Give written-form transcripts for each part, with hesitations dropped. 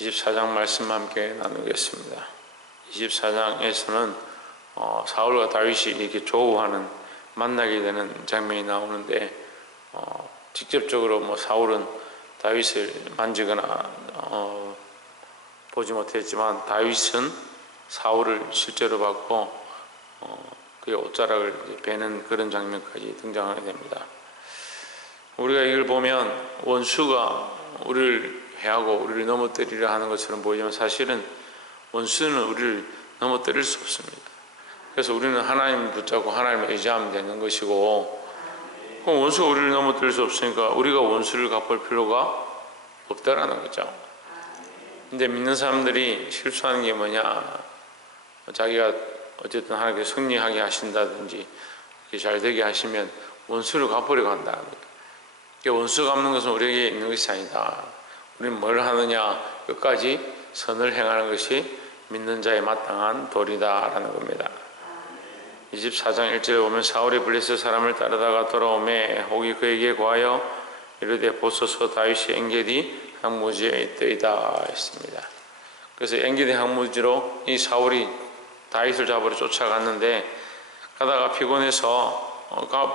24장 말씀 함께 나누겠습니다. 24장에서는 사울과 다윗이 이렇게 조우하는 만나게 되는 장면이 나오는데 직접적으로 사울은 다윗을 만지거나 보지 못했지만 다윗은 사울을 실제로 받고 그의 옷자락을 베는 그런 장면까지 등장하게 됩니다. 우리가 이걸 보면 원수가 우리를 해하고 우리를 넘어뜨리려 하는 것처럼 보이지만 사실은 원수는 우리를 넘어뜨릴 수 없습니다. 그래서 우리는 하나님을 붙잡고 하나님을 의지하면 되는 것이고, 그럼 원수가 우리를 넘어뜨릴 수 없으니까 우리가 원수를 갚을 필요가 없다라는 거죠. 근데 믿는 사람들이 실수하는 게 뭐냐, 자기가 어쨌든 하나님께 승리하게 하신다든지 잘 되게 하시면 원수를 갚으려고 한다는 거예요. 원수 갚는 것은 우리에게 있는 것이 아니다. 우리는 뭘 하느냐, 끝까지 선을 행하는 것이 믿는 자의 마땅한 도리다라는 겁니다. 24장 1절에 보면 사울이 블레셋 사람을 따르다가 돌아오매 혹이 그에게 구하여 이르되 보소서 다윗이 엔게디 항무지에 있더이다 했습니다. 그래서 엔게디 항무지로 이 사울이 다윗을 잡으러 쫓아갔는데 가다가 피곤해서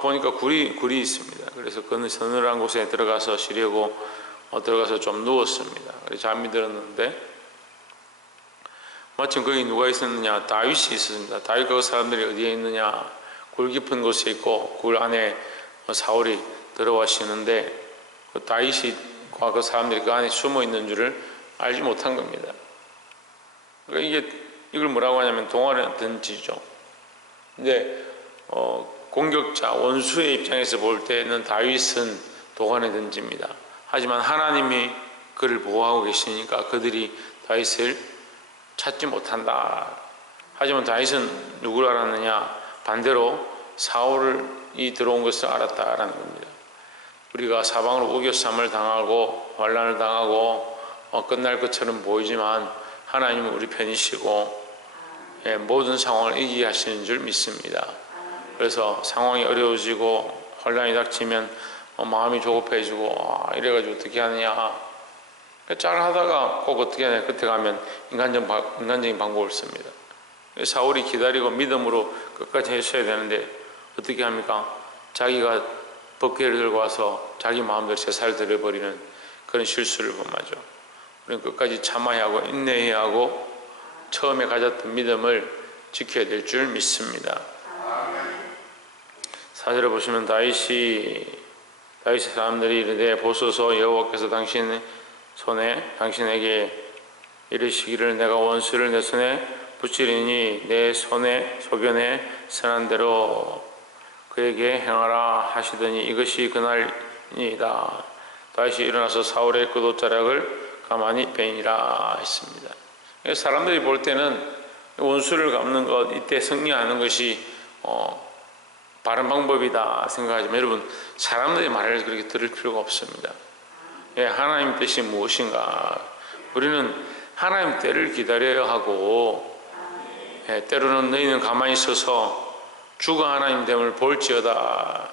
보니까 굴이 있습니다. 그래서 그 서늘한 곳에 들어가서 쉬려고 들어가서 좀 누웠습니다. 그래서 잠이 들었는데 마침 거기 누가 있었느냐, 다윗이 있었습니다. 다윗과 그 사람들이 어디에 있느냐, 굴 깊은 곳에 있고 굴 안에 사울이 들어와 쉬는데 그 다윗과 그 사람들이 그 안에 숨어 있는 줄을 알지 못한 겁니다. 그러니까 이걸 뭐라고 하냐면 동화를 던지죠. 근데 공격자 원수의 입장에서 볼 때는 다윗은 도관에 던집니다. 하지만 하나님이 그를 보호하고 계시니까 그들이 다윗을 찾지 못한다. 하지만 다윗은 누구를 알았느냐, 반대로 사울이 들어온 것을 알았다라는 겁니다. 우리가 사방으로 우겨쌈을 당하고 환난을 당하고 끝날 것처럼 보이지만 하나님은 우리 편이시고 모든 상황을 이기게 하시는 줄 믿습니다. 그래서 상황이 어려워지고 혼란이 닥치면 마음이 조급해지고 이래가지고 어떻게 하느냐, 잘 하다가 꼭 어떻게 하냐, 끝에 가면 인간적인 방법을 씁니다. 사울이 기다리고 믿음으로 끝까지 해줘야 되는데 어떻게 합니까? 자기가 법궤를 들고 와서 자기 마음대로 제사를 드려버리는 그런 실수를 범하죠. 우리는 끝까지 참아야 하고 인내해야 하고 처음에 가졌던 믿음을 지켜야 될 줄 믿습니다. 4절에 보시면 다윗의 사람들이 이르되 보소서 여호와께서 당신에게 이르시기를 내가 원수를 내 손에 붙이리니 내 손에 소견에 선한 대로 그에게 행하라 하시더니 이것이 그날이다. 다윗이 일어나서 사울의 그 옷자락을 가만히 베니라 했습니다. 사람들이 볼 때는 원수를 갚는 것, 이때 승리하는 것이 바른 방법이다 생각하지만 여러분, 사람들의 말을 그렇게 들을 필요가 없습니다. 하나님 뜻이 무엇인가? 우리는 하나님 때를 기다려야 하고 때로는 너희는 가만히 있어서 주가 하나님 됨을 볼지어다.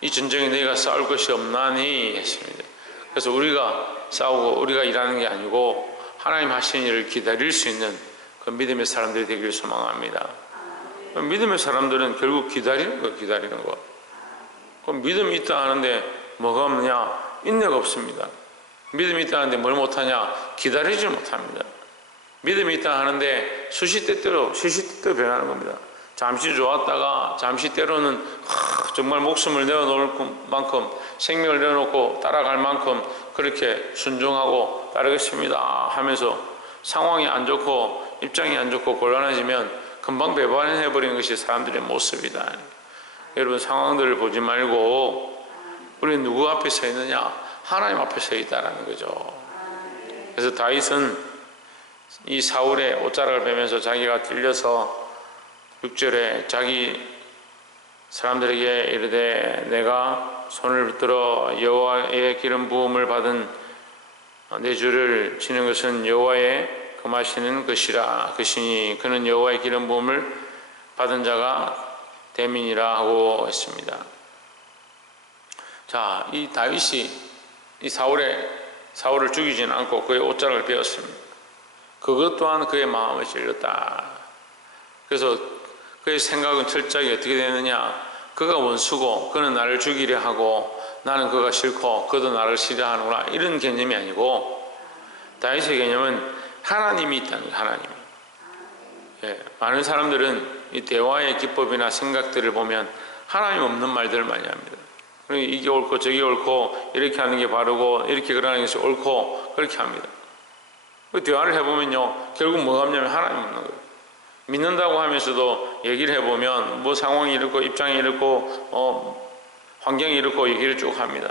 이 전쟁에 너희가 싸울 것이 없나니 했습니다. 그래서 우리가 싸우고 우리가 일하는 게 아니고 하나님 하시는 일을 기다릴 수 있는 그 믿음의 사람들이 되기를 소망합니다. 믿음의 사람들은 결국 기다리는 거. 그럼 믿음이 있다 하는데 뭐가 없느냐? 인내가 없습니다. 믿음이 있다 하는데 뭘 못하냐? 기다리지 못합니다. 믿음이 있다 하는데 시시때때로 변하는 겁니다. 잠시 좋았다가 잠시 때로는 정말 목숨을 내어놓을 만큼 생명을 내어놓고 따라갈 만큼 그렇게 순종하고 따르겠습니다 하면서 상황이 안 좋고 입장이 안 좋고 곤란해지면 금방 배반해버리는 것이 사람들의 모습이다. 여러분, 상황들을 보지 말고 우리는 누구 앞에 서 있느냐? 하나님 앞에 서 있다는 거죠. 그래서 다윗은 이 사울의 옷자락을 베면서 자기가 찔려서 6절에 자기 사람들에게 이르되 내가 손을 들어 여호와의 기름 부음을 받은 내 주를 치는 것은 여호와의 금하시는 것이라. 그시니 그는 여호와의 기름 부음을 받은 자가 대민이라 하고 했습니다. 자, 이 다윗이 이 사울의 사울을 죽이지는 않고 그의 옷자락을 베었습니다. 그것 또한 그의 마음을 찔렀다. 그래서 그의 생각은 철저하게 어떻게 되느냐, 그가 원수고 그는 나를 죽이려 하고 나는 그가 싫고 그도 나를 싫어하는구나, 이런 개념이 아니고 다윗의 개념은 하나님이 있다는 거예요. 하나님이. 예, 많은 사람들은 이 대화의 기법이나 생각들을 보면 하나님 없는 말들을 많이 합니다. 이게 옳고 저게 옳고 이렇게 하는 게 바르고 이렇게 그러는 것이 옳고 그렇게 합니다. 그 대화를 해보면요, 결국 뭐가 없냐면 하나님 없는 거예요. 믿는다고 하면서도 얘기를 해보면 뭐 상황이 이렇고 입장이 이렇고 환경이 이렇고 얘기를 쭉 합니다.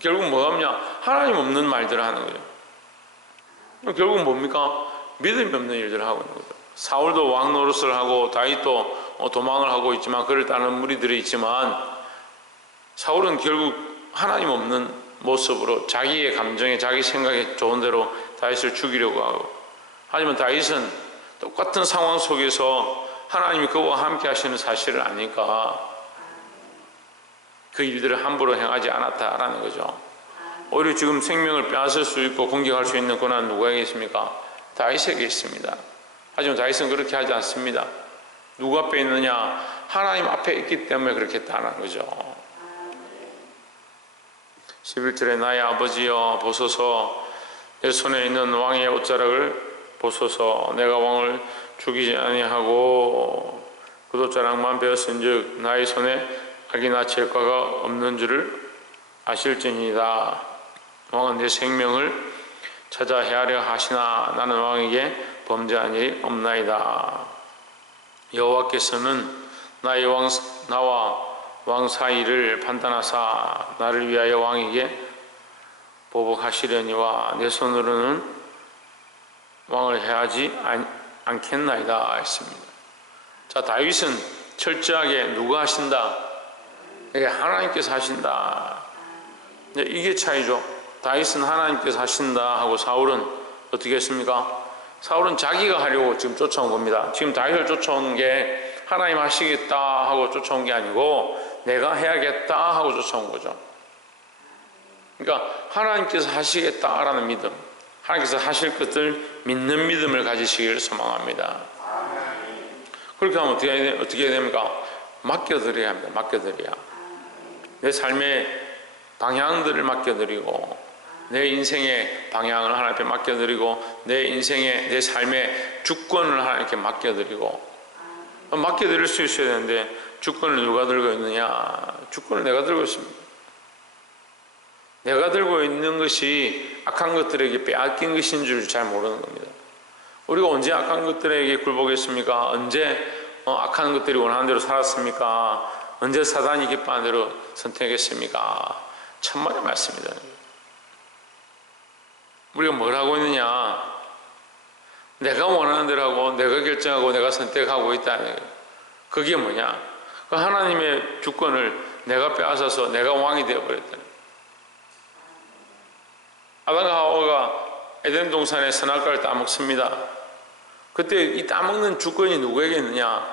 결국 뭐가 없냐, 하나님 없는 말들을 하는 거예요. 결국 뭡니까? 믿음이 없는 일들을 하고 있는 거죠. 사울도 왕 노릇을 하고 다윗도 도망을 하고 있지만 그를 따르는 무리들이 있지만, 사울은 결국 하나님 없는 모습으로 자기의 감정에 자기 생각에 좋은 대로 다윗을 죽이려고 하고, 하지만 다윗은 똑같은 상황 속에서 하나님이 그와 함께 하시는 사실을 아니까 그 일들을 함부로 행하지 않았다라는 거죠. 오히려 지금 생명을 빼앗을 수 있고 공격할 수 있는 권한은 누구에게 있습니까? 다윗에게 있습니다. 하지만 다윗은 그렇게 하지 않습니다. 누구 앞에 있느냐? 하나님 앞에 있기 때문에 그렇게 했다는 거죠. 11절에 나의 아버지여 보소서, 내 손에 있는 왕의 옷자락을 보소서. 내가 왕을 죽이지 아니하고 그 옷자락만 베었은즉 나의 손에 악이나 죄과가 없는 줄을 아실지니이다. 왕은 내 생명을 찾아 헤아려 하시나 나는 왕에게 범죄한 일이 없나이다. 여호와께서는 나와 왕 사이를 판단하사 나를 위하여 왕에게 보복하시려니와 내 손으로는 왕을 해하지 않겠나이다 했습니다. 자, 다윗은 철저하게 누가 하신다? 하나님께서 하신다. 이게 차이죠. 다윗은 하나님께서 하신다 하고 사울은 어떻게 했습니까? 사울은 자기가 하려고 지금 쫓아온 겁니다. 지금 다윗을 쫓아온 게 하나님 하시겠다 하고 쫓아온 게 아니고 내가 해야겠다 하고 쫓아온 거죠. 그러니까 하나님께서 하시겠다라는 믿음, 하나님께서 하실 것을 믿는 믿음을 가지시기를 소망합니다. 그렇게 하면 어떻게 해야 됩니까? 맡겨드려야 합니다. 맡겨드려야. 내 삶의 방향들을 맡겨드리고 내 인생의 방향을 하나님께 맡겨드리고 내 인생의 내 삶의 주권을 하나님께 맡겨드리고, 맡겨드릴 수 있어야 되는데 주권을 누가 들고 있느냐? 주권을 내가 들고 있습니다. 내가 들고 있는 것이 악한 것들에게 빼앗긴 것인 줄 잘 모르는 겁니다. 우리가 언제 악한 것들에게 굴복했습니까? 언제 악한 것들이 원하는 대로 살았습니까? 언제 사단이 기뻐하는 대로 선택했습니까? 천만의 말씀이다. 우리가 뭘 하고 있느냐? 내가 원하는 대로 하고 내가 결정하고 내가 선택하고 있다는 거예요. 그게 뭐냐? 그 하나님의 주권을 내가 빼앗아서 내가 왕이 되어버렸다는 거예요. 아담과 하와가 에덴 동산에 선악과를 따먹습니다. 그때 이 따먹는 주권이 누구에게 있느냐?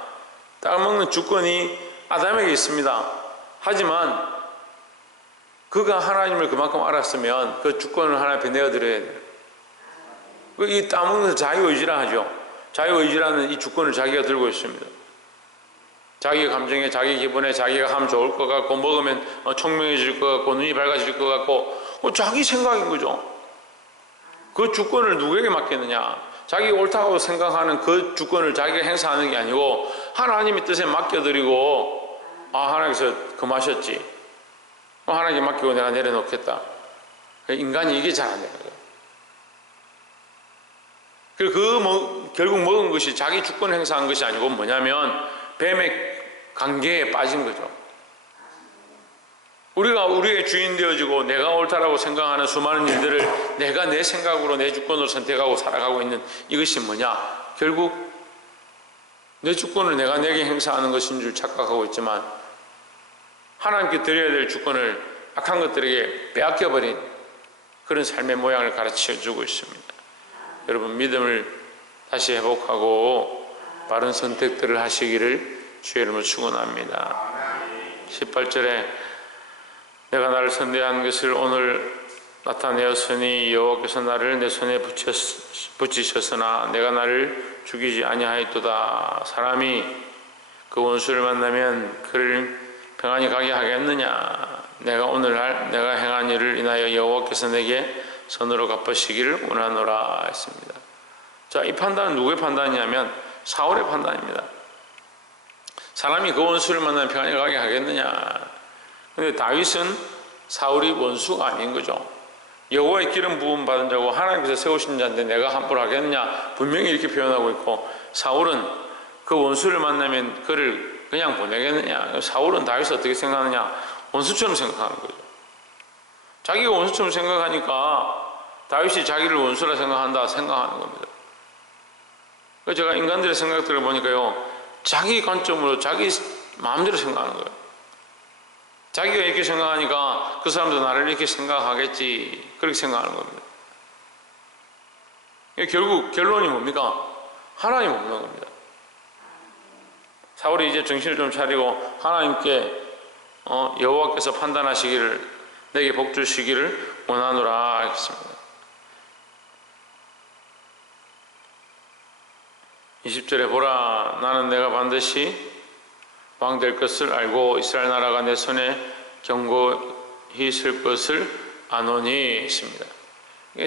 따먹는 주권이 아담에게 있습니다. 하지만 그가 하나님을 그만큼 알았으면 그 주권을 하나님 앞에 내어드려야 돼요. 이 따먹는 자유의지라 하죠. 자유의지라는 이 주권을 자기가 들고 있습니다. 자기 감정에, 자기 기분에 자기가 하면 좋을 것 같고, 먹으면 총명해질 것 같고, 눈이 밝아질 것 같고, 자기 생각인 거죠. 그 주권을 누구에게 맡겼느냐? 자기가 옳다고 생각하는 그 주권을 자기가 행사하는 게 아니고 하나님의 뜻에 맡겨드리고, 하나님께서 금하셨지, 하나님께 맡기고 내가 내려놓겠다. 인간이 이게 잘 안 되는 거예요. 그리고 결국 먹은 것이 자기 주권 행사한 것이 아니고 뭐냐면 뱀의 관계에 빠진 거죠. 우리가 우리의 주인 되어지고 내가 옳다라고 생각하는 수많은 일들을 내가 내 생각으로 내 주권으로 선택하고 살아가고 있는 이것이 뭐냐? 결국 내 주권을 내가 내게 행사하는 것인 줄 착각하고 있지만 하나님께 드려야 될 주권을 악한 것들에게 빼앗겨버린 그런 삶의 모양을 가르쳐주고 있습니다. 여러분, 믿음을 다시 회복하고 바른 선택들을 하시기를 주의 이름으로 축원합니다. 18절에 내가 나를 선대한 것을 오늘 나타내었으니 여호와께서 나를 내 손에 붙이셨으나 내가 나를 죽이지 아니하였도다. 사람이 그 원수를 만나면 그를 평안히 가게 하겠느냐? 내가 행한 일을 인하여 여호와께서 내게 선으로 갚으시기를 원하노라 했습니다. 자, 이 판단은 누구의 판단이냐면 사울의 판단입니다. 사람이 그 원수를 만나면 평안히 가게 하겠느냐? 근데 다윗은 사울이 원수가 아닌 거죠. 여호와의 기름 부음 받은 자고 하나님께서 세우신 자인데 내가 함부로 하겠느냐? 분명히 이렇게 표현하고 있고, 사울은 그 원수를 만나면 그를 그냥 보내겠느냐? 사울은 다윗을 어떻게 생각하느냐? 원수처럼 생각하는 거죠. 자기가 원수처럼 생각하니까 다윗이 자기를 원수라 생각하는 겁니다. 그래서 제가 인간들의 생각들을 보니까요, 자기 관점으로 자기 마음대로 생각하는 거예요. 자기가 이렇게 생각하니까 그 사람도 나를 이렇게 생각하겠지, 그렇게 생각하는 겁니다. 결국 결론이 뭡니까? 하나님 없는 겁니다. 사울이 이제 정신을 좀 차리고 하나님께 여호와께서 판단하시기를, 내게 복 주시기를 원하노라 하겠습니다. 20절에 보라, 나는 내가 반드시 왕 될 것을 알고 이스라엘 나라가 내 손에 견고히 있을 것을 아노니 있습니다.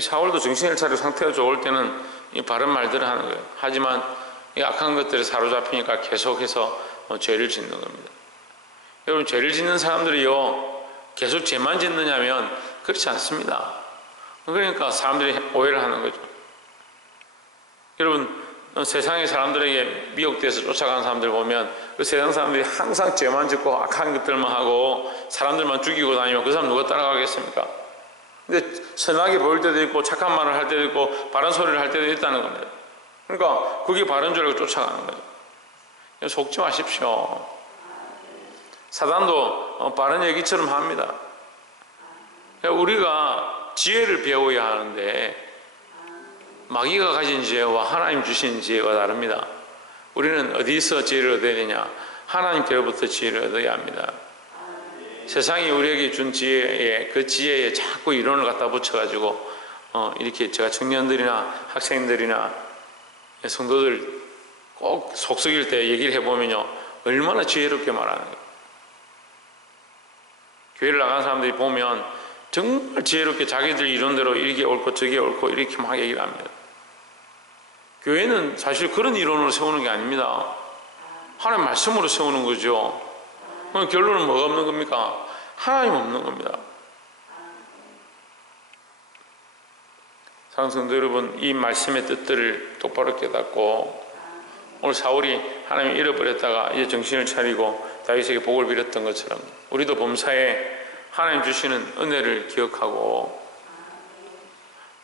사울도 정신을 차리고 상태가 좋을 때는 이 바른 말들을 하는 거예요. 하지만 이 악한 것들에 사로잡히니까 계속해서 죄를 짓는 겁니다. 여러분, 죄를 짓는 사람들이요, 계속 죄만 짓느냐면 그렇지 않습니다. 그러니까 사람들이 오해를 하는 거죠. 여러분, 세상의 사람들에게 미혹돼서 쫓아가는 사람들 보면 그 세상 사람들이 항상 죄만 짓고 악한 것들만 하고 사람들만 죽이고 다니면 그 사람 누가 따라가겠습니까? 근데 선하게 보일 때도 있고 착한 말을 할 때도 있고 바른 소리를 할 때도 있다는 겁니다. 그러니까 그게 바른 줄 알고 쫓아가는 거죠. 속지 마십시오. 사단도 바른 얘기처럼 합니다. 우리가 지혜를 배워야 하는데 마귀가 가진 지혜와 하나님 주신 지혜가 다릅니다. 우리는 어디서 지혜를 얻어야 되냐? 하나님께로부터 지혜를 얻어야 합니다. 세상이 우리에게 준 지혜에, 그 지혜에 자꾸 이론을 갖다 붙여가지고 이렇게 제가 청년들이나 학생들이나 성도들 꼭 속썩일 때 얘기를 해보면요, 얼마나 지혜롭게 말하는 거예요. 교회를 나가는 사람들이 보면 정말 지혜롭게 자기들 이론대로 이게 옳고 저게 옳고 이렇게 막 얘기를 합니다. 교회는 사실 그런 이론으로 세우는 게 아닙니다. 하나님 말씀으로 세우는 거죠. 그럼 결론은 뭐가 없는 겁니까? 하나님 없는 겁니다. 사랑하는 성도 여러분, 이 말씀의 뜻들을 똑바로 깨닫고 오늘 사울이 하나님을 잃어버렸다가 이제 정신을 차리고 다윗에게 복을 빌었던 것처럼 우리도 범사에 하나님 주시는 은혜를 기억하고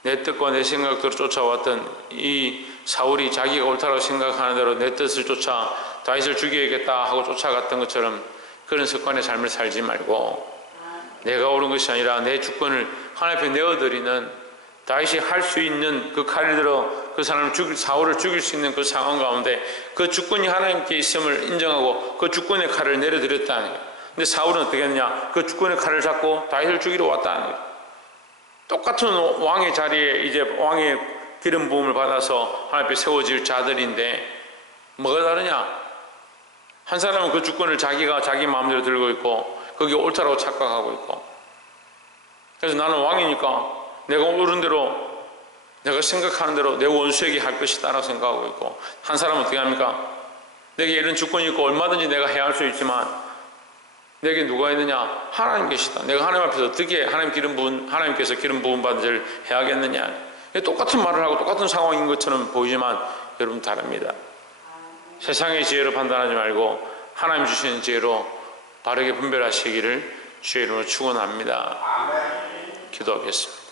내 뜻과 내 생각대로 쫓아왔던 이 사울이 자기가 옳다고 생각하는 대로 내 뜻을 쫓아 다윗을 죽여야겠다 하고 쫓아갔던 것처럼 그런 습관의 삶을 살지 말고 내가 옳은 것이 아니라 내 주권을 하나님 앞에 내어드리는, 다윗이 할 수 있는 그 칼을 들어 그 사람을 사울을 죽일 수 있는 그 상황 가운데 그 주권이 하나님께 있음을 인정하고 그 주권의 칼을 내려드렸다는 거예요. 근데 사울은 어떻게 했느냐? 그 주권의 칼을 잡고 다윗을 죽이러 왔다는 거예요. 똑같은 왕의 자리에 이제 왕의 기름 부음을 받아서 하나님 앞에 세워질 자들인데 뭐가 다르냐? 한 사람은 그 주권을 자기가 자기 마음대로 들고 있고 그게 옳다고 착각하고 있고, 그래서 나는 왕이니까 내가 옳은 대로 내가 생각하는 대로 내 원수에게 할 것이다 라고 생각하고 있고, 한 사람은 어떻게 합니까? 내게 이런 주권이 있고 얼마든지 내가 해야 할 수 있지만 내게 누가 있느냐? 하나님 계시다. 내가 하나님 앞에서 어떻게 하나님께서 기름 부음 받은 자를 해야겠느냐? 똑같은 말을 하고 똑같은 상황인 것처럼 보이지만 여러분 다릅니다. 세상의 지혜로 판단하지 말고 하나님 주시는 지혜로 바르게 분별하시기를 주의 이름으로 축원합니다. 기도하겠습니다.